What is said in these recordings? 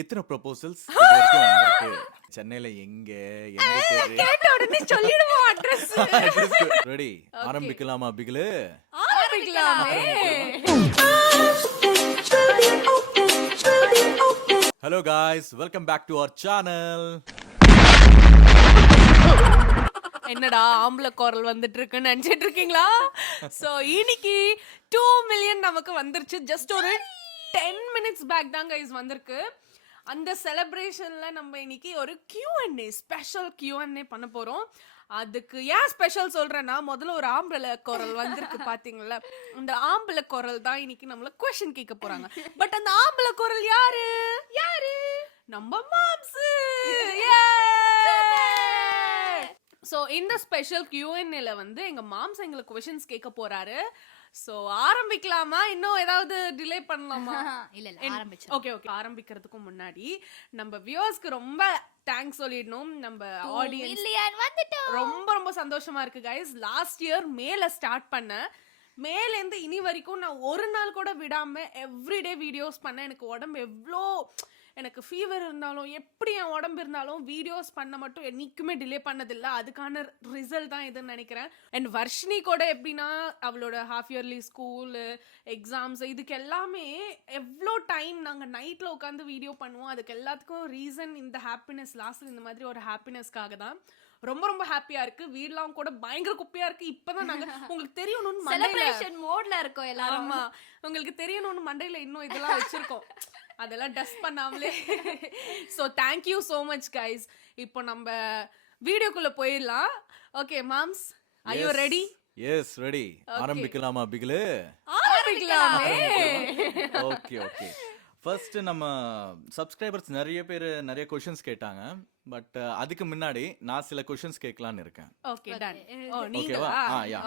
எத்தனை ப்ரொபோசல்ஸ் இதுவரைக்கும் வந்திருக்கு? சென்னையில எங்க எந்த தெரு? கேட்ட உடனே சொல்லிடுவோம் அட்ரஸ். ரெடி? ஆரம்பிக்கலாமா பிகிலு? ஆரம்பிக்கலாமே. Hello guys, welcome back to our channel. என்னடா ஆம்பளை குரல் வந்துட்டு இருக்குன்னு நினைச்சிட்டு இருக்கீங்களா? சோ இன்னைக்கு 2 மில்லியன் நமக்கு வந்துருச்சு. ஜஸ்ட் ஒரு 10 மினிட்ஸ் பேக் தான் கைஸ் வந்திருக்கு. அந்த செலிப்ரேஷன்ல நம்ம இன்னைக்கு ஒரு Q&A ஸ்பெஷல் Q&A பண்ண போறோம். அதுக்கு ஏன் ஸ்பெஷல் சொல்றேன்னா, முதல்ல ஒரு ஆம்பளை குரல் வந்திருக்கு பாத்தீங்களா, அந்த ஆம்பளை குரல் தான் இன்னைக்கு நம்மள क्वेश्चन கேட்க போறாங்க. பட் அந்த ஆம்பளை குரல் யாரு? நம்ம மாம்ஸ். ஸோ இந்த ஸ்பெஷல் Q&Aல வந்து எங்க மாம்ஸ் எங்களுக்கு क्वेश्चंस கேட்க போறாரு. ஸோ ஆரம்பிக்கலாமா? இன்னும் ஏதாவது டிலே பண்ணலாமா? இல்ல ஆரம்பிச்சு. ஓகே. ஆரம்பிக்கிறதுக்கு முன்னாடி நம்ம வியூவர்ஸ்க்கு ரொம்ப தேங்க்ஸ் சொல்லிடணும். நம்ம ஆடியன்ஸ் ரொம்ப ரொம்ப சந்தோஷமா இருக்கு கைஸ். லாஸ்ட் இயர் மேல ஸ்டார்ட் பண்ண, மேலேருந்து இனி வரைக்கும் நான் ஒரு நாள் கூட விடாம எவ்ரிடே வீடியோஸ் பண்ண. எனக்கு உடம்பு எவ்வளோ, எனக்கு ஃபீவர் இருந்தாலும் எப்படி என் உடம்பு இருந்தாலும் வீடியோஸ் பண்ண மட்டும் என்னைக்குமே டிலே பண்ணதில்லை. அதுக்கான ரிசல்ட் தான் இதுன்னு நினைக்கிறேன். அண்ட் வர்ஷினி கூட எப்படின்னா, அவளோட ஹாஃப் இயர்லி ஸ்கூலு எக்ஸாம்ஸ் இதுக்கு எல்லாமே எவ்வளோ டைம் நாங்கள் நைட்டில் உட்காந்து வீடியோ பண்ணுவோம். அதுக்கு எல்லாத்துக்கும் ரீசன் இந்த ஹாப்பினஸ். லாஸ்ட்டில் இந்த மாதிரி ஒரு ஹாப்பினஸ்க்காக தான். ரொம்ப ரொம்ப ஹாப்பியா இருக்கு. வீடெல்லாம் கூட பயங்கர குப்பையா இருக்கு. இப்பதான் நாங்க உங்களுக்கு தெரியணும்னு செலிப்ரேஷன் மோட்ல இருக்கோம் எல்லாரும். ஆமா, உங்களுக்கு தெரியணும்னு மண்டையில இன்னும் இதெல்லாம் வச்சிருக்கோம். அதெல்லாம் டஸ்ட் பண்ணாமலே. So thank you so much guys. இப்போ நம்ம வீடியோக்குள்ள போயிடலாம். Okay moms, are you ready? S ready. ஆரம்பிக்கலாமா பிகிலு? ஆரம்பிக்கலாமே. ஓகே. ஃபர்ஸ்ட் நம்ம சப்ஸ்கிரைபர்ஸ் நிறைய பேர் நிறைய क्वेश्चंस கேட்டாங்க. பட் அதுக்கு முன்னாடி நான் சில क्वेश्चंस கேட்கலான்னு இருக்கேன். Okay done. ஓ நீங்க ஓகேவா? யா.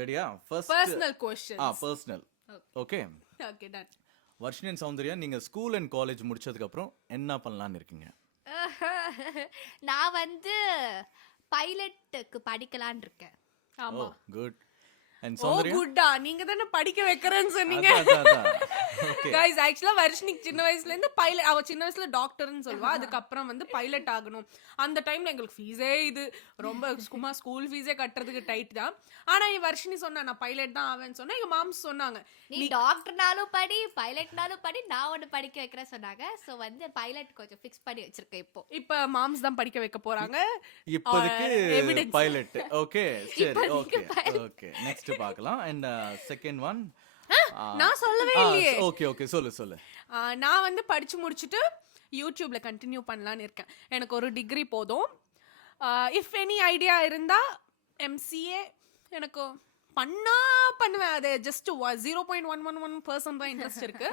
ரெடியா? First personal questions. Personal. Okay. Okay done. Varshini and Soundarya, நீங்க ஸ்கூல் அண்ட் காலேஜ் முடிச்சதுக்கு அப்புறம் என்ன பண்ணலாம்னு இருக்கீங்க? நான் வந்து பைலட்டுக்கு படிக்கலாம்னு இருக்கேன். ஆமா. குட். அண்ட் ஓ சௌந்தர்யா? குட்டா, நீங்க தானே படிக்க வைக்கிறேன்னு சொன்னீங்க. ஓகே. கைஸ் ஆக்சுவலா வர்ஷினிக்கு சின்ன வயசுல இருந்து பைலட், அவ சின்ன வயசுல டாக்டர்னு சொல்வா. அதுக்கப்புறம் வந்து பைலட் ஆகணும். அந்த டைம்ல எங்களுக்கு ஃபீஸே இது ரொம்ப சும்மா ஸ்கூல் ஃபீஸே கட்டுறதுக்கு டைட் தான். ஆனா என் வர்ஷினி சொன்னா நான் பைலட் தான் ஆவேன்னு சொன்னா, எங்க மாம்ஸ் சொன்னாங்க நீ டாக்டர்னாலும் படி பைலட்னாலும் படி, நான் ஒன்று படிக்க வைக்கிறேன் சொன்னாங்க. ஸோ வந்து பைலட் கொஞ்சம் ஃபிக்ஸ் பண்ணி வச்சிருக்கேன். இப்ப மாம்ஸ் தான் படிக்க வைக்க போறாங்க. இப்போதைக்கு பைலட். ஓகே சரி. ஓகே நெக்ஸ்ட் பார்க்கலாம். அண்ட் செகண்ட் ஒன் நான் சொல்லவே இல்லையே. ஓகே சொல்லு. நான் வந்து படிச்சு முடிச்சுட்டு யூடியூப்ல கண்டினியூ பண்ணலான்னு இருக்கேன். எனக்கு ஒரு டிகிரி போதும். இஃப் எனி ஐடியா இருந்தா MCA எனக்கு பண்ணுவேன். அது ஜஸ்ட் 0.111% தான் இன்ட்ரெஸ்ட் இருக்கு.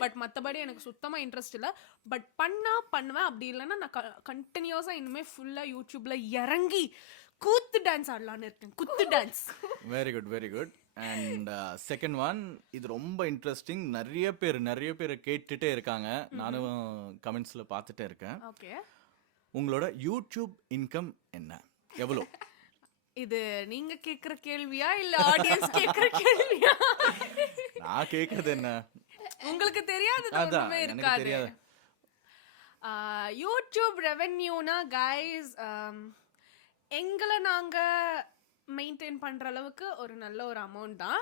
பட் மற்றபடி எனக்கு சுத்தமா இன்ட்ரெஸ்ட் இல்லை. பட் பண்ணுவேன். அப்படி இல்லைன்னா நான் கண்டினியூஸா இனிமே ஃபுல்லா யூடியூப்ல இறங்கி கூத்து டான்ஸ் ஆடலான்னு இருக்கேன். குத்து dance. Very good. And second one, இது ரொம்ப இன்ட்ரெஸ்டிங். நிறைய பேர் கேட்டுட்டே இருக்காங்க. நானும் கமெண்ட்ஸ்ல பார்த்துட்டே இருக்கேன். ஓகே. உங்களோட யூடியூப் இன்கம் என்ன, எவ்வளோ? இது நீங்க கேக்குற கேள்வியா இல்ல ஆடியன்ஸ் கேக்குற கேள்வியா? நான் கேக்குறது என்ன, உங்களுக்கு தெரியாது. ஒண்ணுமே இருக்காது. யூடியூப் ரெவென்யூனா கைஸ், எங்களை நாங்க மெயின்டைன் பண்ற அளவுக்கு ஒரு நல்ல ஒரு அமௌண்ட் தான்.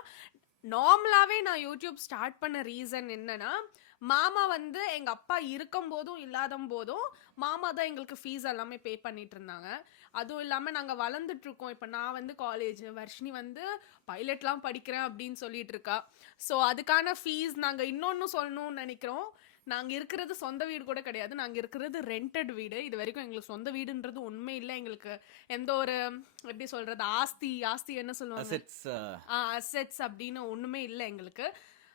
நார்மலாவே நான் யூடியூப் ஸ்டார்ட் பண்ண ரீசன் என்னன்னா, மாமா வந்து எங்க அப்பா இருக்கும் போதும் இல்லாத போதும் மாமா தான் எங்களுக்கு ஃபீஸ் எல்லாமே பே பண்ணிட்டு இருந்தாங்க. அதுவும் இல்லாம நாங்க வளர்ந்துட்டு இருக்கோம். இப்ப நான் வந்து காலேஜ், வர்ஷினி வந்து பைலட்லாம் படிக்கிறேன் அப்படின்னு சொல்லிட்டு இருக்கா. ஸோ அதுக்கான ஃபீஸ் நாங்க இன்னொன்னு சொல்லணும்னு நினைக்கிறோம். நாங்க இருக்கிறது சொந்த வீடு கூட கிடையாது. நாங்க இருக்கிறது ரெண்டட் வீடு. இது வரைக்கும் எங்களுக்கு சொந்த வீடுன்றது உண்மை இல்லை. எங்களுக்கு எந்த ஒரு எப்படி சொல்றது, ஆஸ்தி என்ன சொல்லுவாங்க, அசெட்ஸ் அப்படின்னு ஒண்ணுமே இல்லை எங்களுக்கு.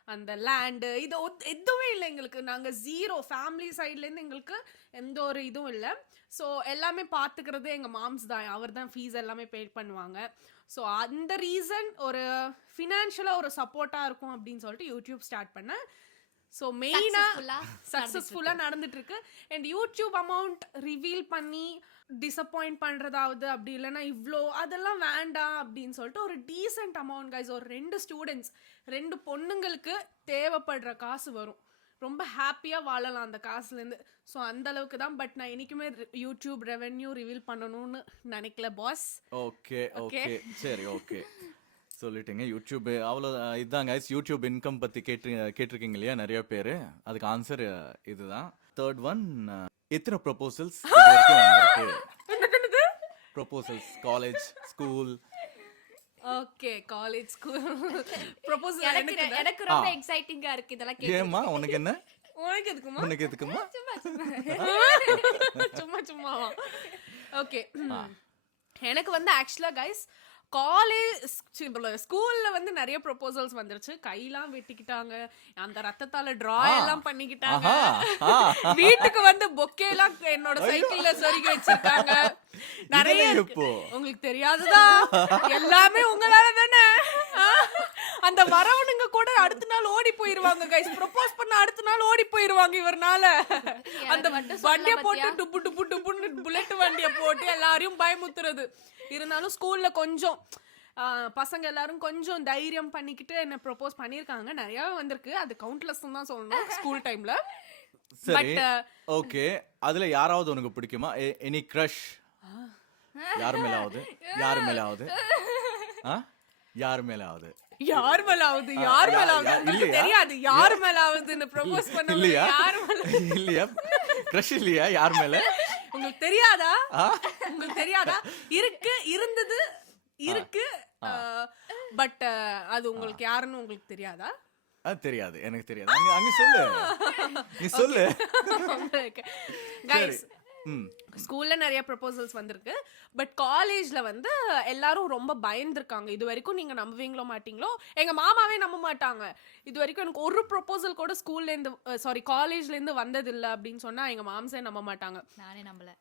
அந்த லேண்டு இது எதுவுமே இல்லை எங்களுக்கு. நாங்கள் ஜீரோ. ஃபேமிலி சைட்லேருந்து எங்களுக்கு எந்த ஒரு இதுவும் இல்லை. ஸோ எல்லாமே பார்த்துக்கிறது எங்கள் மாம்ஸ் தான். அவர் தான் ஃபீஸ் எல்லாமே பே பண்ணுவாங்க. ஸோ அந்த ரீசன் ஒரு ஃபினான்ஷியலாக ஒரு சப்போர்ட்டாக இருக்கும் அப்படின்னு சொல்லிட்டு யூடியூப் ஸ்டார்ட் பண்ணேன். ஸோ மெயினாக சக்ஸஸ்ஃபுல்லாக நடந்துட்டு இருக்கு. அண்ட் யூடியூப் அமௌண்ட் ரிவீல் பண்ணி டிசப்பாயிண்ட் பண்ணுறதாவது அப்படி இல்லைன்னா இவ்வளோ அதெல்லாம் வேண்டாம் அப்படின்னு சொல்லிட்டு ஒரு டீசென்ட் அமௌண்ட் கைஸ், ஒரு 2 ஸ்டூடெண்ட்ஸ் 2 பொண்ணுங்களுக்கு தேவைப்படுற காசு வரும். ரொம்ப ஹாப்பியா வாழலாம் அந்த காசுல இருந்து. ஸோ அந்த அளவுக்கு தான். பட் நான் என்னைக்குமே யூடியூப் ரெவென்யூ ரிவீல் பண்ணணும்னு நினைக்கல பாஸ். ஓகே ஓகே சரி ஓகே சொல்லிட்டீங்க. யூடியூப் அவ்வளோ இதுதான் கைஸ். யூடியூப் இன்கம் பற்றி கேட்டிருக்கீங்க இல்லையா நிறைய பேர். அதுக்கு ஆன்சர் இதுதான். தேர்ட் ஒன், எத்தனை ப்ரொபோசல்ஸ் வந்திருக்கு? Proposals college school. Okay college school proposal எனக்கு ரொம்ப எக்ஸைட்டிங்கா இருக்கு இதெல்லாம் கேட்டு. ஏம்மா உனக்கு என்ன? உனக்கு எதுக்குமா? உனக்கு எதுக்குமா? சும்மா ஓகே. எனக்கு வந்து ஆக்சுவலா கைஸ் காலேஜ் ஸ்கூல்ல வந்து நிறைய ப்ரொபோசல்ஸ் வந்துருச்சு. கையெல்லாம் வெட்டிக்கிட்டாங்க, அந்த ரத்தத்தால டிரா எல்லாம் பண்ணிக்கிட்டாங்க. வீட்டுக்கு வந்து பொக்கே எல்லாம் என்னோட சைக்கிள்ல சொருகி வச்சிருக்காங்க. நிறைய உங்களுக்கு தெரியாதுதா, எல்லாமே உங்களால தானே. அந்த வரவனுங்க கூட அடுத்த நாள் ஓடி போயிருவாங்க கைஸ். ப்ரொபோஸ் பண்ண அடுத்த நாள் ஓடி போயிருவாங்க இவர்னால. அந்த வண்டிய போட்டு டுப்பு டுப்பு டுப்புன்னு புல்லட் வண்டிய போட்டு எல்லாரையும் பயமுத்துறது. இருந்தாலும் ஸ்கூல்ல கொஞ்சம் பசங்க எல்லாரும் கொஞ்சம் தைரியம் பண்ணிக்கிட்டு என்ன ப்ரொபோஸ் பண்ணிருக்காங்க. நிறைய வந்திருக்கு, அது கவுண்ட்லெஸ் தான் சொல்லணும் ஸ்கூல் டைம்ல. சரி ஓகே. அதுல யாராவது உனக்கு பிடிக்குமா? எனி கிரஷ் யார் மேலாவது? யார் மேலாவது? யார் மேலாவது? யார் மேலாவது? யார் மேலாவது? உங்களுக்கு தெரியாது யார் மேலாவதுன்னு ப்ரொபோஸ் பண்ண இல்லையா? யார் மேல இல்லையா? கிரஷ் இல்லையா யார் மேல? உங்களுக்கு தெரியாதா? உங்களுக்கு தெரியாதா? இருக்கு, இருந்தது இருக்கு. பட் அது உங்களுக்கு யாருன்னு உங்களுக்கு தெரியாதா? அது தெரியாது, எனக்கு தெரியாது. அங்க சொல்லு, நீ சொல்லு. கைஸ் ஸ்கூல்ல நிறைய ப்ரொபோசல்ஸ் வந்திருக்கு. பட் காலேஜ்ல வந்து எல்லாரும் ரொம்ப பயந்துருக்காங்க. இது வரைக்கும் நீங்க நம்புவீங்களோ மாட்டீங்களோ, எங்க மாமாவே நம்ப மாட்டாங்க. இது வரைக்கும் எனக்கு ஒரு ப்ரொபோசல் கூட ஸ்கூல்ல இருந்து காலேஜ்ல இருந்து வந்தது இல்ல அப்படின்னு சொன்னா எங்க மாம்ஸே நம்ப மாட்டாங்க. நானே நம்பல.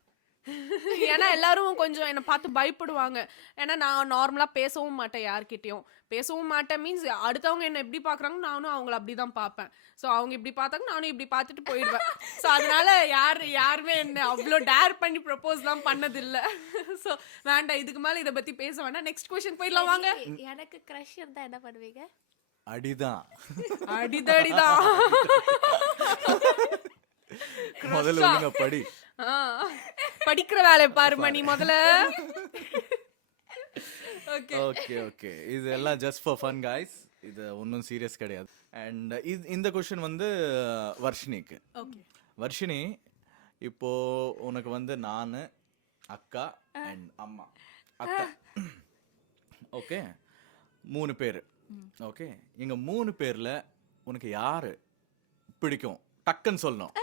ஏன்னா எல்லாரும் கொஞ்சம் என்னை பார்த்து பயப்படுவாங்க. ஏன்னா நான் நார்மலா பேசவும் மாட்டேன், யார்கிட்டயும் பேசவும் மாட்டேன். மீன்ஸ் அடுத்தவங்க என்ன எப்படி பாக்குறாங்க நானும் அவங்கள அப்படிதான் பார்ப்பேன். ஸோ அவங்க இப்படி பார்த்தாங்க, நானும் இப்படி பார்த்துட்டு போயிடுவேன். ஸோ அதனால யாருமே என்ன அவ்வளோ டேர் பண்ணி ப்ரொபோஸ்லாம் பண்ணதில்லை. ஸோ வேண்டாம், இதுக்கு மேலே இதை பத்தி பேச வேண்டாம். நெக்ஸ்ட் கொஸ்டின் போயிடலாம் வாங்க. எனக்கு கிரஷ் இருந்தா என்ன பண்ணுவீங்க? அடிதான், அடிதடிதான். முதல்ல ஒழுங்கா படி. படிக்கிற வேலையை பாருமா நீ முதல்ல. ஓகே ஓகே, இது எல்லாம் ஜஸ்ட் ஃபார் ஃபன் கைஸ். இது ஒன்றும் சீரியஸ் கிடையாது. அண்ட் இந்த கொஸ்டின் வந்து வர்ஷினிக்கு. வர்ஷினி, இப்போ உனக்கு வந்து நான், அக்கா அண்ட் அம்மா, அக்கா, ஓகே 3 பேர். ஓகே, எங்க 3 பேர்ல உனக்கு யாரு பிடிக்கும்? டக்குன்னு சொல்லணும்.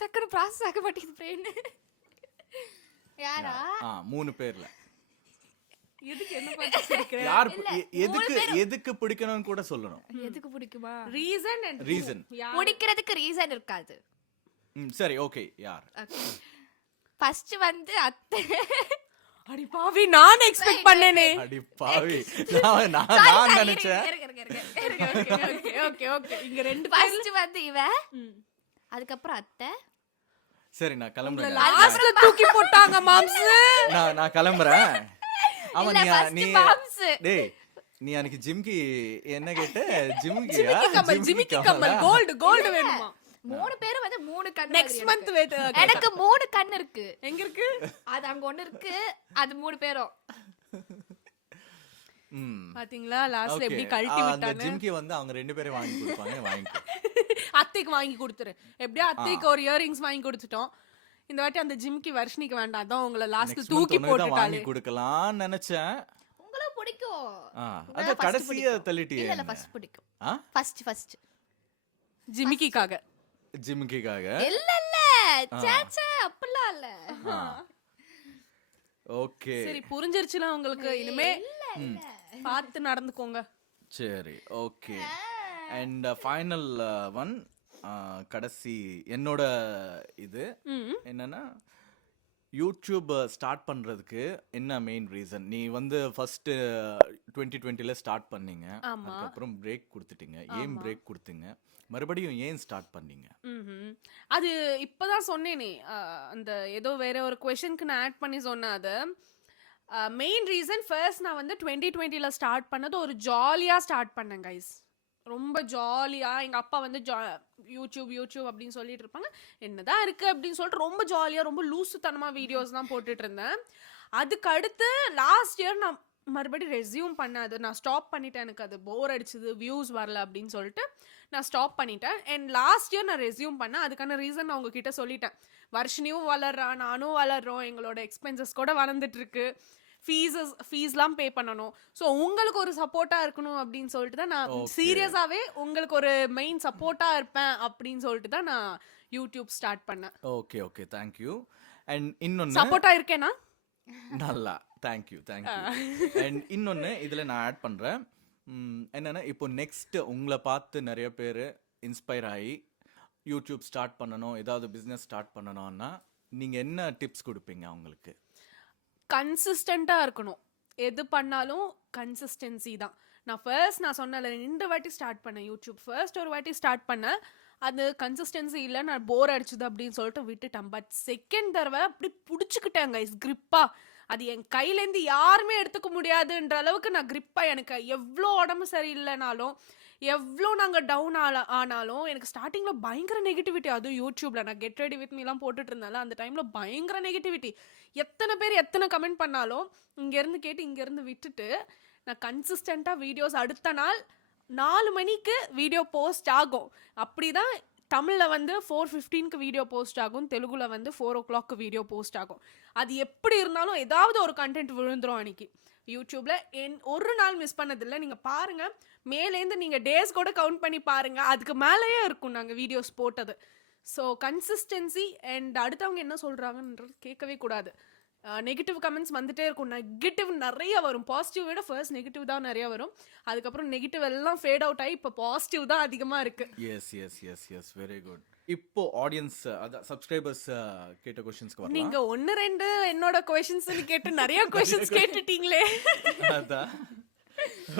டக்குன்னு ப்ராசஸ் ஆக மாட்டேங்குது பிரெயின். யாரா? 3 பேர்ல எதுக்கு என்ன பண்ணி சிரிக்கிற? யார் எதுக்கு பிடிக்கணும்னு கூட சொல்லணும். எதுக்கு பிடிக்குமா? ரீசன் பிடிக்கிறதுக்கு ரீசன் இருக்காது. சரி ஓகே, யார்? ஃபர்ஸ்ட் வந்து அத்தை. அடி பாவி, நான் எக்ஸ்பெக்ட் பண்ணேனே. அடி பாவி, நான் நினைச்சேன். ஓகே ஓகே, இங்க ரெண்டு ஃபர்ஸ்ட் வந்து இவ, அதுக்கப்புறம் அத்தை. சரி நான் கிளம்புறேன். லாஸ்ட்ல தூக்கி போட்டாங்க மாம்ஸ். நான் கிளம்புறேன். ஆமா நீ டேய், நீ அன்னைக்கு ஜிம்கி என்ன கேட்ட? ஜிமிக்கி கம்மல் கோல்டு வேணுமா? 3 பேரும் வந்து 3 கண்ணு. நெக்ஸ்ட் மந்த் எனக்கு 3 கண்ணு இருக்கு. எங்க இருக்கு? அது அங்க ஒண்ணு இருக்கு. அது 3 பேரும். பாத்தீங்களா லாஸ்ட்ல எப்படி கழட்டி விட்டானே. அந்த ஜிம்கி வந்து அவங்க 2 பேரும் வாங்கி கொடுப்பாங்க, வாங்கிக்கோ. அத்தைக்கு வாங்கி கொடுத்துரு. எப்படியா அத்தைக்கு ஒரு இயரிங்ஸ் வாங்கி கொடுத்துட்டோம். இந்த வாட்டி அந்த ஜிம்கி வர்ஷினிக்கு வேண்டாம். அதான் உங்களை லாஸ்ட் தூக்கி போட்டுட்டாலே. வாங்கி கொடுக்கலாம்னு நினைச்சேன். உங்களுக்கு பிடிக்கும். அத கடைசியா தள்ளிட்டியே. இல்ல ஃபர்ஸ்ட் பிடிக்கும். ஃபர்ஸ்ட் ஜிமிக்கிக்காக. ஜிமிக்கிக்காக இல்ல சாச்சா அப்பலாம் இல்ல. ஓகே சரி புரிஞ்சிருச்சுல உங்களுக்கு. இனிமே பார்த்து நடந்துக்கோங்க. சரி ஓகே. அண்ட் ஃபைனல் ஒன், கடைசி என்னோட இது என்னன்னா, யூடியூப் ஸ்டார்ட் பண்றதுக்கு என்ன மெயின் ரீசன்? நீ வந்து ஃபர்ஸ்ட் 2020ல ஸ்டார்ட் பண்ணீங்க, அதுக்கப்புறம் பிரேக் கொடுத்துட்டீங்க. ஏன் பிரேக் கொடுத்தீங்க? மறுபடியும் ஏன் ஸ்டார்ட் பண்ணீங்க? அது இப்பதான் சொன்னேனே, அந்த ஏதோ வேற ஒரு क्वेश्चनக்கு நான் ஆட் பண்ணி சொன்னேன். அது மெயின் ரீசன். ஃபர்ஸ்ட் நான் வந்து 2020ல ஸ்டார்ட் பண்ணது ஒரு ஜாலியா ஸ்டார்ட் பண்ணேன் கைஸ். ரொம்ப ஜாலியாக எங்கள் அப்பா வந்து யூடியூப் அப்படின்னு சொல்லிட்டு இருப்பாங்க. என்னதான் இருக்குது அப்படின்னு சொல்லிட்டு ரொம்ப ஜாலியாக ரொம்ப லூசுத்தனமாக வீடியோஸ் தான் போட்டுட்டு இருந்தேன். அதுக்கு அடுத்து லாஸ்ட் இயர் நான் மறுபடியும் ரெஸ்யூம் பண்ணேன். அது நான் ஸ்டாப் பண்ணிட்டேன். எனக்கு அது போர் அடிச்சுது, வியூஸ் வரல அப்படின்னு சொல்லிட்டு நான் ஸ்டாப் பண்ணிட்டேன். அண்ட் லாஸ்ட் இயர் நான் ரெஸ்யூம் பண்ணேன். அதுக்கான ரீசன் நான் உங்ககிட்ட சொல்லிட்டேன். வர்ஷினியும் வளர்றா, நானும் வளர்றோம், எங்களோட எக்ஸ்பென்சஸ் கூட வளர்ந்துட்டுருக்கு, ஃபீஸ்லாம் பே பண்ணணும். ஸோ உங்களுக்கு ஒரு சப்போர்ட்டாக இருக்கணும் அப்படின்னு சொல்லிட்டு தான் நான் சீரியஸாகவே உங்களுக்கு ஒரு மெயின் சப்போர்ட்டாக இருப்பேன் அப்படின்னு சொல்லிட்டு தான் நான் யூடியூப் ஸ்டார்ட் பண்ணேன். Okay okay, thank you. அண்ட் இன்னொன்று சப்போர்ட்டாக இருக்கேனா? நல்லா, தேங்க்யூ. அண்ட் இன்னொன்று இதில் நான் ஆட் பண்ணுறேன். என்னென்னா இப்போ நெக்ஸ்ட் உங்களை பார்த்து நிறைய பேர் இன்ஸ்பயர் ஆகி யூடியூப் ஸ்டார்ட் பண்ணணும், ஏதாவது பிஸ்னஸ் ஸ்டார்ட் பண்ணணும்னா நீங்கள் என்ன டிப்ஸ் கொடுப்பீங்க அவங்களுக்கு? கன்சிஸ்டண்ட்டாக இருக்கணும். எது பண்ணாலும் கன்சிஸ்டன்சி தான். நான் சொன்னல 2 வாட்டி ஸ்டார்ட் பண்ணேன் யூடியூப். ஃபர்ஸ்ட் ஒரு வாட்டி ஸ்டார்ட் பண்ணேன், அது கன்சிஸ்டன்சி இல்லை, நான் போர் அடிச்சுது அப்படின்னு சொல்லிட்டு விட்டுட்டேன். பட் செகண்ட் தடவை அப்படி பிடிச்சிக்கிட்டேன் கைஸ், கிரிப்பாக. அது என் கையிலேருந்து யாருமே எடுத்துக்க முடியாதுன்ற அளவுக்கு நான் கிரிப்பாக, எனக்கு எவ்வளோ உடம்பு சரியில்லைனாலும், எவ்வளோ நாங்கள் டவுன் ஆனாலும், எனக்கு ஸ்டார்டிங்கில் பயங்கர நெகட்டிவிட்டி. அதுவும் யூடியூப்பில் நான் கெட் ரெடி வித் மீலாம் போட்டுட்டு இருந்தால அந்த டைமில் பயங்கர நெகட்டிவிட்டி. எத்தனை பேர் எத்தனை கமெண்ட் பண்ணாலும் இங்கேருந்து கேட்டு இங்கேருந்து விட்டுட்டு நான் கன்சிஸ்டண்ட்டாக வீடியோஸ் அடுத்த நாள் 4 மணிக்கு வீடியோ போஸ்ட் ஆகும். அப்படி தான் தமிழில் வந்து 4:15க்கு வீடியோ போஸ்ட் ஆகும், தெலுங்குல வந்து 4 o'clock வீடியோ போஸ்ட் ஆகும். அது எப்படி இருந்தாலும் ஏதாவது ஒரு கண்டென்ட் விழுந்துரும் அன்னைக்கு. யூடியூப்பில் ஒரு நாள் மிஸ் பண்ணதில்லை. நீங்கள் பாருங்கள், மேலேருந்து நீங்கள் டேஸ் கூட கவுண்ட் பண்ணி பாருங்கள், அதுக்கு மேலேயே இருக்கும் நாங்கள் வீடியோஸ் போட்டது. So consistency. அண்ட் அடுத்தவங்க என்ன சொல்கிறாங்கன்றது கேட்கவே கூடாது. நெகட்டிவ் கமெண்ட்ஸ் வந்துட்டே இருக்கும். நெகட்டிவ் நிறைய வரும். பாசிட்டிவ் விட ஃபர்ஸ்ட் நெகட்டிவ் தான் நிறைய வரும். அதுக்கப்புறம் நெகட்டிவ் எல்லாம் ஃபேட் அவுட் ஆகி இப்போ பாசிட்டிவ் தான் அதிகமாக இருக்கு. Yes, very good. இப்போ ஆடியன்ஸ், அதான் சப்ஸ்கிரைபர்ஸ் கேட்ட क्वेश्चंसக்கு வரலாம். நீங்க 1-2 என்னோட क्वेश्चंस கேட்டு நிறைய क्वेश्चंस கேட்டுட்டீங்களே. அதான்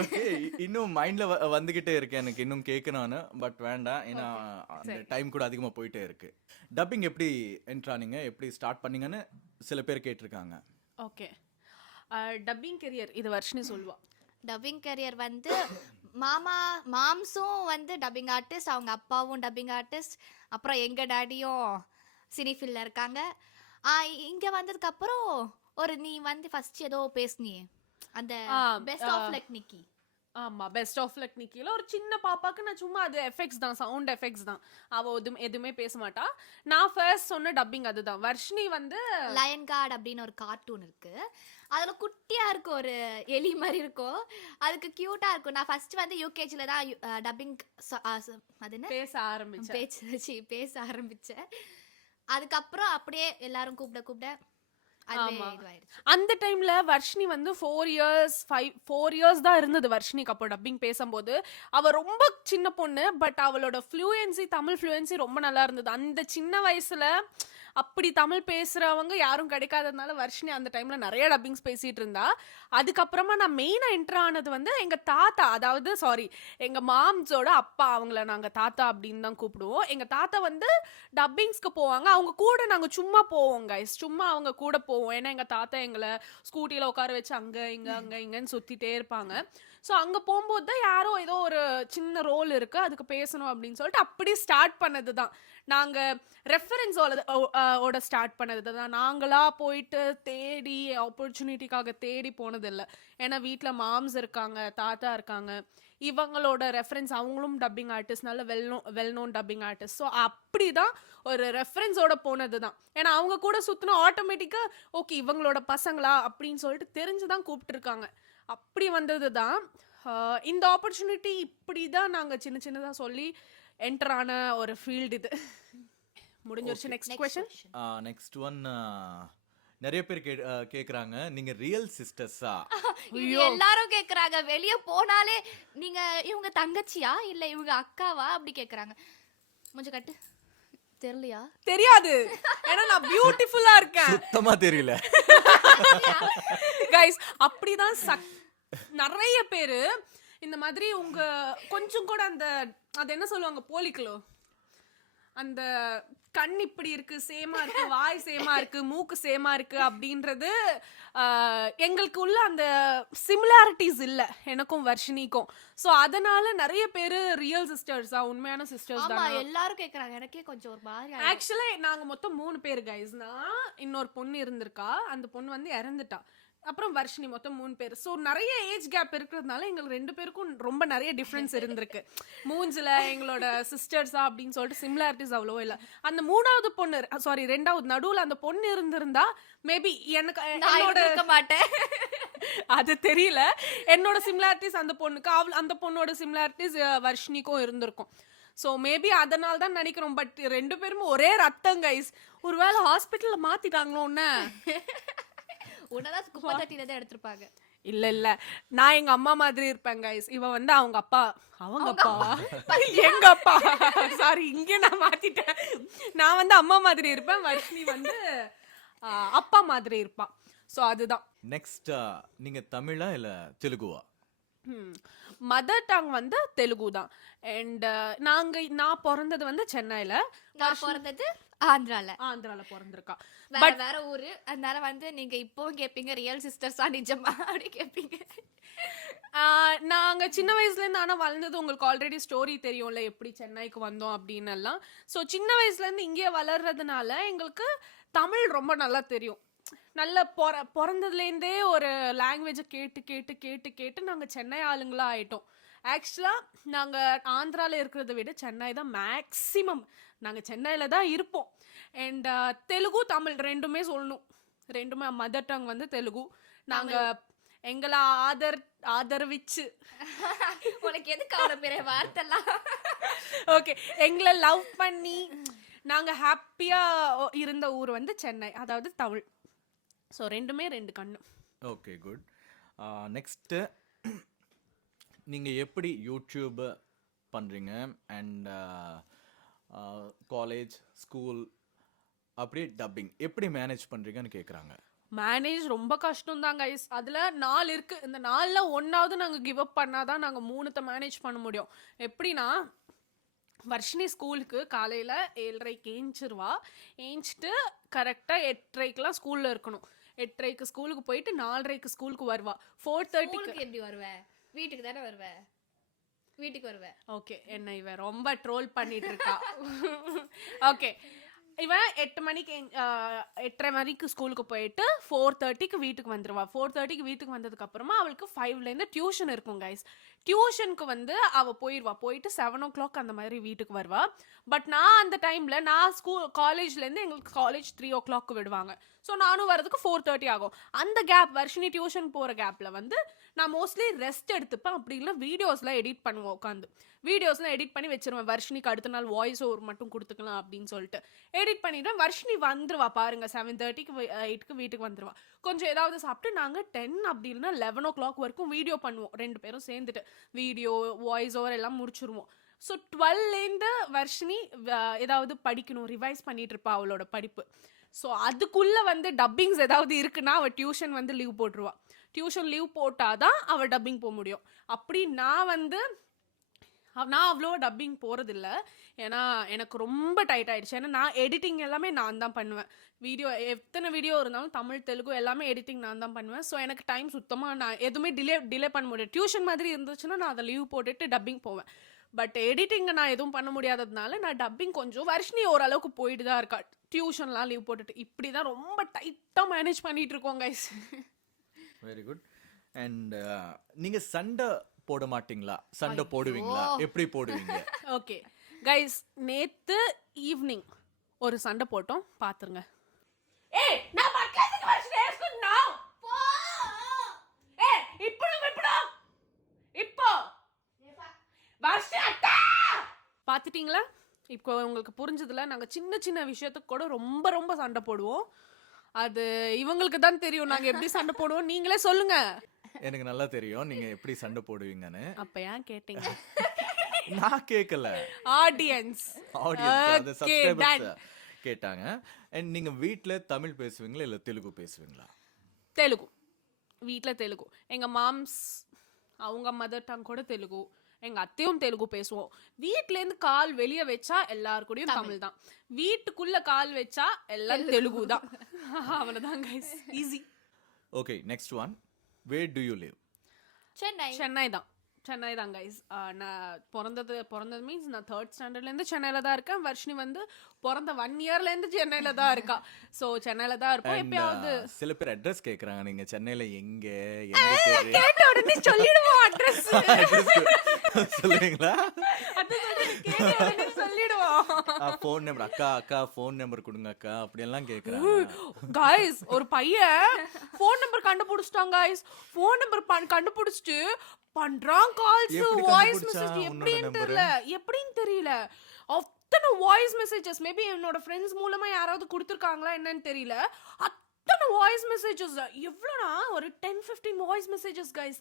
ஓகே. இன்னும் மைண்ட்ல வந்துகிட்டே இருக்கு எனக்கு, இன்னும் கேட்கணும்னு. பட் வேண்டாம், ஏன்னா அந்த டைம் கூட அதிகமா போயிட்டே இருக்கு. டப்பிங் எப்படி என்ட்ரானீங்க, எப்படி ஸ்டார்ட் பண்ணீங்கன்னு சில பேர் கேட்டிருக்காங்க. ஓகே, டப்பிங் கெரியர் இது வர்ஷினி சொல்லுவா. டப்பிங் கரியர் வந்து மாம்ஸும் வந்து டப்பிங் ஆர்டிஸ்ட், அவங்க அப்பாவும் டப்பிங் ஆர்டிஸ்ட், அப்புறம் எங்கள் டேடியும் சினிஃபீல்டில் இருக்காங்க. இங்கே வந்ததுக்கப்புறம் நீ வந்து ஃபர்ஸ்ட் ஏதோ பேசுனியே, அந்த பெஸ்ட் ஆஃப் லக் நிக்கி. ஆமாம், பெஸ்ட் ஆஃப் லக் நிக்கியில் ஒரு சின்ன பாப்பாக்கு நான் சும்மா அது எஃபெக்ட்ஸ் தான், சவுண்ட் எஃபெக்ட்ஸ் தான். அவள் எதுவுமே பேச மாட்டா. நான் ஃபர்ஸ்ட் சொன்ன டப்பிங் அதுதான். வர்ஷினி வந்து லயன் கார்டு அப்படின்னு ஒரு கார்ட்டூன் இருக்கு, அதில் குட்டியாக இருக்கும், ஒரு எலி மாதிரி இருக்கும், அதுக்கு க்யூட்டாக இருக்கும். நான் ஃபர்ஸ்ட் வந்து யூகேஜியில் தான் டப்பிங் அது என்ன பேச ஆரம்பித்தேன். அதுக்கப்புறம் அப்படியே எல்லாரும் கூப்பிட அந்த டைம்ல வர்ஷினி வந்து 4 இயர்ஸ் தான் இருந்தது வர்ஷினிக்கு அப்போ டப்பிங் பேசும்போது. அவ ரொம்ப சின்ன பொண்ணு, பட் அவளோட ஃப்ளூயன்சி, தமிழ் ஃப்ளூயன்சி ரொம்ப நல்லா இருந்தது. அந்த சின்ன வயசுல அப்படி தமிழ் பேசுறவங்க யாரும் கிடைக்காததுனால வர்ஷினி அந்த டைம்ல நிறைய டப்பிங்ஸ் பேசிட்டு இருந்தா. அதுக்கப்புறமா நான் மெயினா என்ட்ரு ஆனது வந்து எங்க தாத்தா, அதாவது எங்க மாம்ஸோட அப்பா, அவங்கள நாங்க தாத்தா அப்படின்னு தான் கூப்பிடுவோம். எங்க தாத்தா வந்து டப்பிங்ஸ்க்கு போவாங்க, அவங்க கூட நாங்க சும்மா போவோம் கைஸ், சும்மா அவங்க கூட போவோம். ஏன்னா எங்க தாத்தா எங்களை ஸ்கூட்டியில உட்கார வச்சு அங்க இங்கன்னு சுத்திட்டே இருப்பாங்க. ஸோ அங்கே போகும்போது தான் யாரோ ஏதோ ஒரு சின்ன ரோல் இருக்கு, அதுக்கு பேசணும் அப்படின்னு சொல்லிட்டு அப்படி ஸ்டார்ட் பண்ணது தான். நாங்கள் ரெஃபரன்ஸோட ஸ்டார்ட் பண்ணது தான். நாங்களாக போயிட்டு தேடி ஆப்பர்ச்சுனிட்டிக்காக தேடி போனதில்லை. ஏன்னா வீட்டில் மாம்ஸ் இருக்காங்க, தாத்தா இருக்காங்க, இவங்களோட ரெஃபரன்ஸ், அவங்களும் டப்பிங் ஆர்டிஸ்ட், நல்ல well known dubbing artist. So அப்படி தான் ஒரு ரெஃபரன்ஸோட போனது தான். ஏன்னா அவங்க கூட சுற்றினா ஆட்டோமேட்டிக்காக ஓகே இவங்களோட பசங்களா அப்படின்னு சொல்லிட்டு தெரிஞ்சு தான் கூப்பிட்டுருக்காங்க. அப்படி வந்தது தான் இந்த ஆப்பர்ச்சுனிட்டி. இப்படி தான் நாங்கள் சின்னதாக சொல்லி என்டர் ஆன ஒரு ஃபீல்டு இது. முடிஞ்சிருச்சு. Next question. நெக்ஸ்ட் ஒன் நிறைய பேர் கேக்குறாங்க, நீங்க ரியல் சிஸ்டர்ஸா? எல்லாரும் கேக்குறாங்க. வெளிய போனாலே நீங்க இவங்க தங்கச்சியா இல்ல இவங்க அக்காவா அப்படி கேக்குறாங்க. கொஞ்சம் கட்டு. தெரியலையா? தெரியாது, ஏன்னா நான் பியூட்டிஃபுல்லா இருக்கேன். சுத்தமா தெரியல கைஸ். அப்படிதான் நிறைய பேரு இந்த மாதிரி உங்க கொஞ்சம் கூட அந்த அது என்ன சொல்லுவாங்க, போலிக்கலோ, அந்த கண் இப்படி இருக்கு, சேமா இருக்கு, வாய் சேமா இருக்கு, மூக்கு சேமா இருக்கு அப்படின்றது எங்களுக்கு உள்ள அந்த சிமிலாரிட்டிஸ் இல்ல எனக்கும் வர்ஷினிக்கும். ஸோ அதனால நிறைய பேரு ரியல் சிஸ்டர்ஸா, உண்மையான சிஸ்டர்ஸ் தான் எல்லாரும் கேக்குறாங்க. எனக்கே கொஞ்சம் ஒரு மாதிரி. ஆக்சுவலா நாங்க மொத்தம் 3 பேர் கைஸ். நான் இன்னொரு பொண்ணு இருந்திருக்கா, அந்த பொண்ணு வந்து இறந்துட்டா. அப்புறம் வர்ஷினி, மொத்தம் 3 பேர். ஸோ நிறைய ஏஜ் கேப் இருக்கிறதுனால எங்களுக்கு 2 பேருக்கும் ரொம்ப நிறைய டிஃப்ரென்ஸ் இருந்திருக்கு. மூஞ்சில எங்களோட சிஸ்டர்ஸா அப்படின்னு சொல்லிட்டு சிமிலாரிட்டிஸ் அவ்வளோ இல்லை. அந்த 3வது பொண்ணு, சாரி 2வது நடுவில் அந்த பொண்ணு இருந்திருந்தா மேபி எனக்கு என்னோட மாட்டேன் அது தெரியல. என்னோட சிமிலாரிட்டிஸ் அந்த பொண்ணுக்கு, அந்த பொண்ணோட சிமிலாரிட்டிஸ் வர்ஷினிக்கும் இருந்திருக்கும். ஸோ மேபி அதனால தான் நினைக்கிறோம். பட் 2 பேருமே ஒரே ரத்தம் கைஸ். ஒருவேளை ஹாஸ்பிட்டலில் மாற்றிட்டாங்களோ ஒன்று. உன்னதான் குப்பை தட்டில தான் எடுத்திருப்பாங்க. இல்ல இல்ல, நான் எங்க அம்மா மாதிரி இருப்பேன் கைஸ். இவ வந்து அவங்க அப்பா, அவங்க அப்பாவா எங்க அப்பா, சாரி இங்க நான் மாத்திட்டேன். நான் வந்து அம்மா மாதிரி இருப்பேன், வர்ஷினி வந்து அப்பா மாதிரி இருப்பான். ஸோ அதுதான். நெக்ஸ்ட் நீங்க தமிழா இல்ல தெலுங்குவா? மதர் டங் வந்து தெலுங்கு தான். அண்ட் நான் பிறந்தது வந்து சென்னையில, நான் பிறந்தது ஆந்திரால பிறந்திருக்கா. பட் வேற ஊரு. அதனால வந்து நீங்க இப்பவும் கேப்பீங்க ரியல் சிஸ்டர்ஸா நிஜமா அப்படி கேப்பீங்க. நாங்க சின்ன வயசுல இருந்து ஆனா வளர்ந்தது உங்களுக்கு ஆல்ரெடி ஸ்டோரி தெரியும்ல, எப்படி சென்னைக்கு வந்தோம் அப்படின்னு எல்லாம். ஸோ சின்ன வயசுல இருந்து இங்கே வளர்றதுனால எங்களுக்கு தமிழ் ரொம்ப நல்லா தெரியும். நல்ல பிறந்ததுலேருந்தே ஒரு லாங்குவேஜை கேட்டு கேட்டு கேட்டு கேட்டு நாங்கள் சென்னை ஆளுங்களா ஆயிட்டோம். ஆக்சுவலாக நாங்கள் ஆந்திராவில் இருக்கிறத விட சென்னை தான் மேக்ஸிமம். நாங்கள் சென்னையில் தான் இருப்போம். அண்ட் தெலுங்கு தமிழ் ரெண்டுமே சொல்லணும். ரெண்டுமே மதர் டங் வந்து தெலுங்கு. நாங்கள் எங்களை ஆதரவிச்சு உனக்கு எதுக்கு அவ்வளோ பெரிய வார்த்தைலாம் ஓகே எங்களை லவ் பண்ணி நாங்கள் ஹாப்பியாக இருந்த ஊர் வந்து சென்னை, அதாவது தமிழ். ஸோ ரெண்டுமே 2 கண்ணு. Okay good. நெக்ஸ்ட்டு நீங்கள் எப்படி யூடியூப் பண்ணுறீங்க அண்ட் காலேஜ் ஸ்கூல் அப்படியே டப்பிங் எப்படி மேனேஜ் பண்ணுறீங்கன்னு கேட்குறாங்க. மேனேஜ் ரொம்ப கஷ்டம் தான் கைஸ். அதில் 4 இருக்குது. இந்த 4ல் 1வது நாங்கள் கிவ் அப் பண்ணாதான் நாங்கள் 3த்தை மேனேஜ் பண்ண முடியும். எப்படின்னா, வர்ஷினி ஸ்கூலுக்கு காலையில் 7:30க்கு ஏஞ்சிருவா. ஏஞ்சிட்டு கரெக்டாக 8:30க்குலாம் ஸ்கூலில் இருக்கணும். 8:30க்கு ஸ்கூலுக்கு போயிட்டு 4:30க்கு ஸ்கூலுக்கு வருவா. 4:30க்கு எப்படி வருவேன்? வீட்டுக்கு தானே வருவேன். வீட்டுக்கு வருவேன். ஓகே, என்ன இவன் ரொம்ப ட்ரோல் பண்ணிட்டு இருக்கா. ஓகே, இவன் 8 மணிக்கு 8:30 மணிக்கு ஸ்கூலுக்கு போயிட்டு 4:30க்கு வீட்டுக்கு வந்துடுவா. 4:30க்கு வீட்டுக்கு வந்ததுக்கு அப்புறமா அவளுக்கு 5லேருந்து டியூஷன் இருக்கும் கைஸ். டியூஷனுக்கு வந்து அவள் போயிட்டு 7 o'clock அந்த மாதிரி வீட்டுக்கு வருவா. பட் நான் அந்த டைமில் நான் காலேஜ்லேருந்து எங்களுக்கு காலேஜ் 3 o'clock விடுவாங்க. ஸோ நானும் வரதுக்கு 4:30 ஆகும். அந்த கேப், வர்ஷினி டியூஷன் போகிற கேப்பில் வந்து நான் மோஸ்ட்லி ரெஸ்ட் எடுத்துப்பேன். அப்படி இல்லை வீடியோஸ்லாம் எடிட் பண்ணுவோம். உட்காந்து வீடியோஸ்லாம் எடிட் பண்ணி வச்சிருவேன். வர்ஷினிக்கு அடுத்த நாள் வாய்ஸ் ஓவர் மட்டும் கொடுத்துக்கலாம் அப்படின்னு சொல்லிட்டு எடிட் பண்ணிவிடுவேன். வர்ஷினி வந்துருவா பாருங்கள், 7:30க்கு 8க்கு வீட்டுக்கு வந்துருவா. கொஞ்சம் ஏதாவது சாப்பிட்டு நாங்கள் 10 அப்படி இல்லைன்னா 11 o'clock வரைக்கும் வீடியோ பண்ணுவோம். 2 பேரும் சேர்ந்துட்டு வீடியோ வாய்ஸ் ஓவர் எல்லாம் முடிச்சிருவோம். ஸோ 12லேருந்து வர்ஷினி ஏதாவது படிக்கணும், ரிவைஸ் பண்ணிட்டு இருப்பா அவளோட படிப்பு. ஸோ அதுக்குள்ளே வந்து டப்பிங்ஸ் ஏதாவது இருக்குன்னா அவள் டியூஷன் வந்து லீவ் போட்டுருவா. டியூஷன் லீவ் போட்டால் தான் அவள் டப்பிங் போக முடியும். அப்படி நான் அவ்வளோ டப்பிங் போகிறதில்ல. ஏன்னா எனக்கு ரொம்ப டைட் ஆகிடுச்சு. ஏன்னா நான் எடிட்டிங் எல்லாமே நான் தான் பண்ணுவேன். வீடியோ எத்தனை வீடியோ இருந்தாலும் தமிழ் தெலுங்கு எல்லாமே எடிட்டிங் நான் தான் பண்ணுவேன். ஸோ எனக்கு டைம் சுத்தமாக நான் எதுவுமே டிலே பண்ண முடியாது. டியூஷன் மாதிரி இருந்துச்சுன்னா நான் அதை லீவ் போட்டுட்டு டப்பிங் போவேன். பட் எடிட்டிங்கை நான் எதுவும் பண்ண முடியாததுனால நான் டப்பிங் கொஞ்சம் வர்ஷினி ஓரளவுக்கு போயிட்டு தான் இருக்கா. டியூஷன்லாம் லீவ் போட்டுட்டு இப்படி தான் ரொம்ப டைட்டாக மேனேஜ் பண்ணிட்டு இருக்கோம் கைஸ். Very good. அண்ட் நீங்கள் சண்டை போட மாட்டீங்களா? சண்டை போடுவீங்களா? எப்படி போடுவீங்க? ஓகே கைஸ், நேத்து ஈவினிங் ஒரு சண்டை போட்டோம், பாத்துருங்க. ஏய் நான் பக்கத்துக்கு வர்ஷினி ஏஸ்குன்னா போ. ஏய் இப்போ வர்ஷினி அட்டா பாத்துட்டீங்களா? இப்போ உங்களுக்கு புரிஞ்சதுல, நாங்கள் சின்ன சின்ன விஷயத்துக்கு கூட ரொம்ப ரொம்ப சண்டை போடுவோம். அது இவங்களுக்கு தான் தெரியும் நாங்கள் எப்படி சண்டை போடுவோம். நீங்களே சொல்லுங்க. எனக்கு நல்லா தெரியும் நீங்க எப்படி சண்டை போடுவீங்கன்னு. அப்ப ஏன் கேட்டீங்க? நான் கேட்கல, ஆடியன்ஸ் அந்த சப்ஸ்கிரைபர்ஸ் கேட்டாங்க. அண்ட் நீங்க வீட்ல தமிழ் பேசுவீங்களா இல்ல தெலுங்கு பேசுவீங்களா? தெலுங்கு. வீட்டில் தெலுங்கு. எங்கள் மாம்ஸ் அவங்க மதர் டங் கூட தெலுங்கு. எங்க அத்தையும் தெலுங்கு பேசுவோம். வீட்ல இருந்து கால் வெளியே வச்சா எல்லார் கூடயும் தமிழ் தான். வீட்டுக்குள்ள கால் வச்சா எல்லாம் தெலுங்கு தான். அவ்வளவுதான் guys, easy. Okay, next one. Where do you live? Chennai தான் கைஸ். நான் பிறந்தது மீன்ஸ் நான் 3rd ஸ்டாண்டர்ட்லேருந்து சென்னையில் தான் இருக்கேன். வர்ஷினி வந்து பிறந்த 1 இயர்லேருந்து சென்னையில் தான் இருக்கா. ஸோ சென்னையில் தான் இருப்போம். எப்பயாவது சில பேர் அட்ரஸ் கேட்குறாங்க, நீங்கள் சென்னையில் எங்க கேட்ட உடனே சொல்லிடுவோம் அட்ரஸ். சொல்லுவீங்களா? சொல்லிடுவோம். ஃபோன் நம்பர் அக்கா ஃபோன் நம்பர் கொடுங்க அக்கா அப்படியெல்லாம் கேட்குறாங்க. காய்ஸ் ஒரு பையன் ஃபோன் நம்பர் கண்டுபிடிச்சிட்டான் காய்ஸ். ஃபோன் நம்பர் கண்டுபிடிச்சிட்டு பண்றான் கால்ஸ், வாய்ஸ் மெசேஜ். எப்படின்னு தெரியல அத்தனை வாய்ஸ் மெசேஜஸ். மேபி என்னோட ஃப்ரெண்ட்ஸ் மூலமா யாராவது கொடுத்துருக்காங்களா என்னன்னு தெரியல. அத்தனை வாய்ஸ் மெசேஜஸ். எவ்வளோனா ஒரு 10-15 வாய்ஸ் மெசேஜஸ் கைஸ்.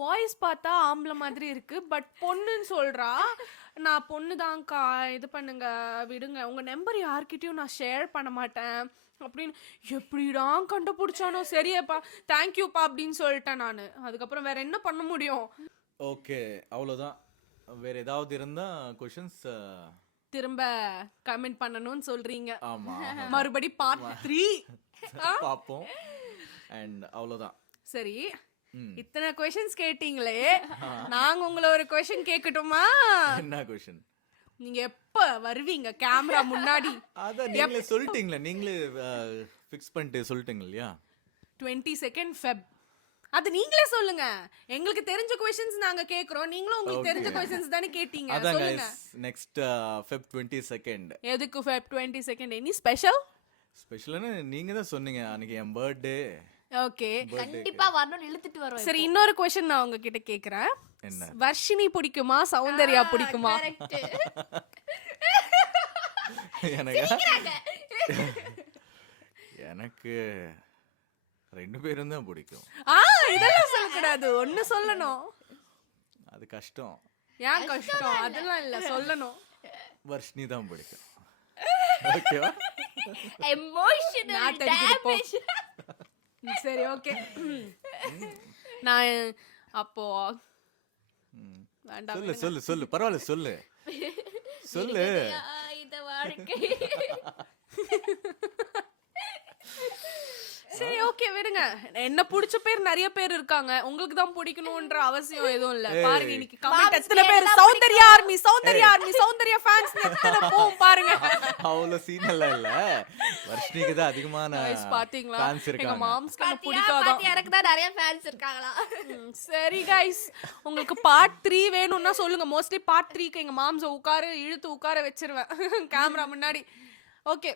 வாய்ஸ் பார்த்தா ஆம்பளை மாதிரி இருக்கு, பட் பொண்ணுன்னு சொல்றா. நான் பொண்ணு தான்க்கா, இது பண்ணுங்க விடுங்க, உங்க நம்பர் யார்கிட்டயும் நான் ஷேர் பண்ண மாட்டேன் அப்படின்னு. எப்படிதான் கண்டுபிடிச்சானோ. சரியப்பா தேங்க்யூப்பா அப்படின்னு சொல்லிட்டேன் நான். அதுக்கப்புறம் வேற என்ன பண்ண முடியும்? ஓகே, அவ்வளோதான். வேற ஏதாவது இருந்தா கொஷின்ஸ் திரும்ப கமெண்ட் பண்ணணும்னு சொல்றீங்க. ஆமா, மறுபடி பார்ட் 3 பாப்போம். அண்ட் அவ்வளோதான். சரி, இத்தனை क्वेश्चंस கேட்டீங்களே, நாங்க உங்களை ஒரு क्वेश्चन கேட்கட்டுமா? என்ன क्वेश्चन? நீங்க எப்ப வருவீங்க கேமரா முன்னாடி? அத நீங்களே சொல்லிட்டீங்களா? நீங்களே ஃபிக்ஸ் பண்ணிட்டு சொல்லிட்டீங்க இல்லையா? 22nd Feb. அது நீங்களே சொல்லுங்க. எங்களுக்கு தெரிஞ்ச क्वेश्चंस நாங்க கேக்குறோம், நீங்களும் உங்களுக்கு தெரிஞ்ச क्वेश्चंस தானே கேட்டீங்க. சொல்லுங்க. Next Feb 22nd. எதுக்கு Feb 22nd? Any special? ஸ்பெஷல்னு நீங்க தான் சொன்னீங்க, அன்னைக்கு என் பர்த்டே. ஓகே, கண்டிப்பா வரணும், இழுத்துட்டு வரோம். சரி, இன்னொரு क्वेश्चन நான் உங்ககிட்ட கேக்குறேன். என்ன? வர்ஷினி பிடிக்குமா சௌந்தர்யா பிடிக்குமா? எனக்கு 2 பேரும் தான் பிடிக்கும். இதெல்லாம் சொல்லக்கூடாது, ஒன்னு சொல்லணும். அது கஷ்டம். ஏன் கஷ்டம்? அதெல்லாம் இல்ல, சொல்லணும். வர்ஷினி தான் பிடிக்கும். ஓகேவா? Emotional damage. சரி, ஓகே. நான் அப்போ வேண்டாம். சொல்லு பரவாயில்ல, சொல்லு. இந்த வாழ்க்கை. சரி, ஓகே, விடுங்க. என்ன பிடிச்ச பேர் நிறைய பேர் இருக்காங்க. உங்களுக்கு தான் பிடிக்கணும்ன்ற அவசியம் எதுவும் இல்ல. பாருங்க இன்னைக்கு கமெண்ட் எத்தனை பேர் சௌந்தர்யா ஆர்மி, சௌந்தர்யா ஃபேன்ஸ் எத்தனை போகும் பாருங்க. அவ்வளவு சீன் எல்லாம் இல்ல. வர்ஷினிக்கு தான் அதிகமான பாத்தீங்களா? ஃபேன்ஸ் எங்க இருக்காங்க. மாம்ஸ்க்கு பிடிக்காதா? எனக்கு தான் நிறைய ஃபேன்ஸ் இருக்காங்களா? சரி கைஸ், உங்களுக்கு பார்ட் 3 வேணும்னா சொல்லுங்க. மோஸ்ட்லி பார்ட் 3க்கு எங்க மாம்ஸ் இழுத்து உட்கார வச்சிருவேன் கேமரா முன்னாடி. ஓகே,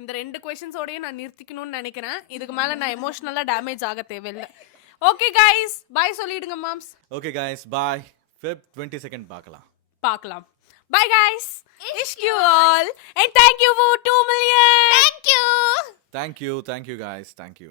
இந்த 2 क्वेश्चंसோடயே நான் நிறுத்திக்கணும்னு நினைக்கிறேன். இதுக்கு மேல நான் எமோஷனலா டேமேஜ் ஆக தேவையில்லை. ஓகே கைஸ், பை சொல்லிடுங்க மாம்ஸ். Okay guys, bye. Feb 22nd பார்க்கலாம். Bye guys. Wish you all and thank you for 2 million. Thank you guys. Thank you.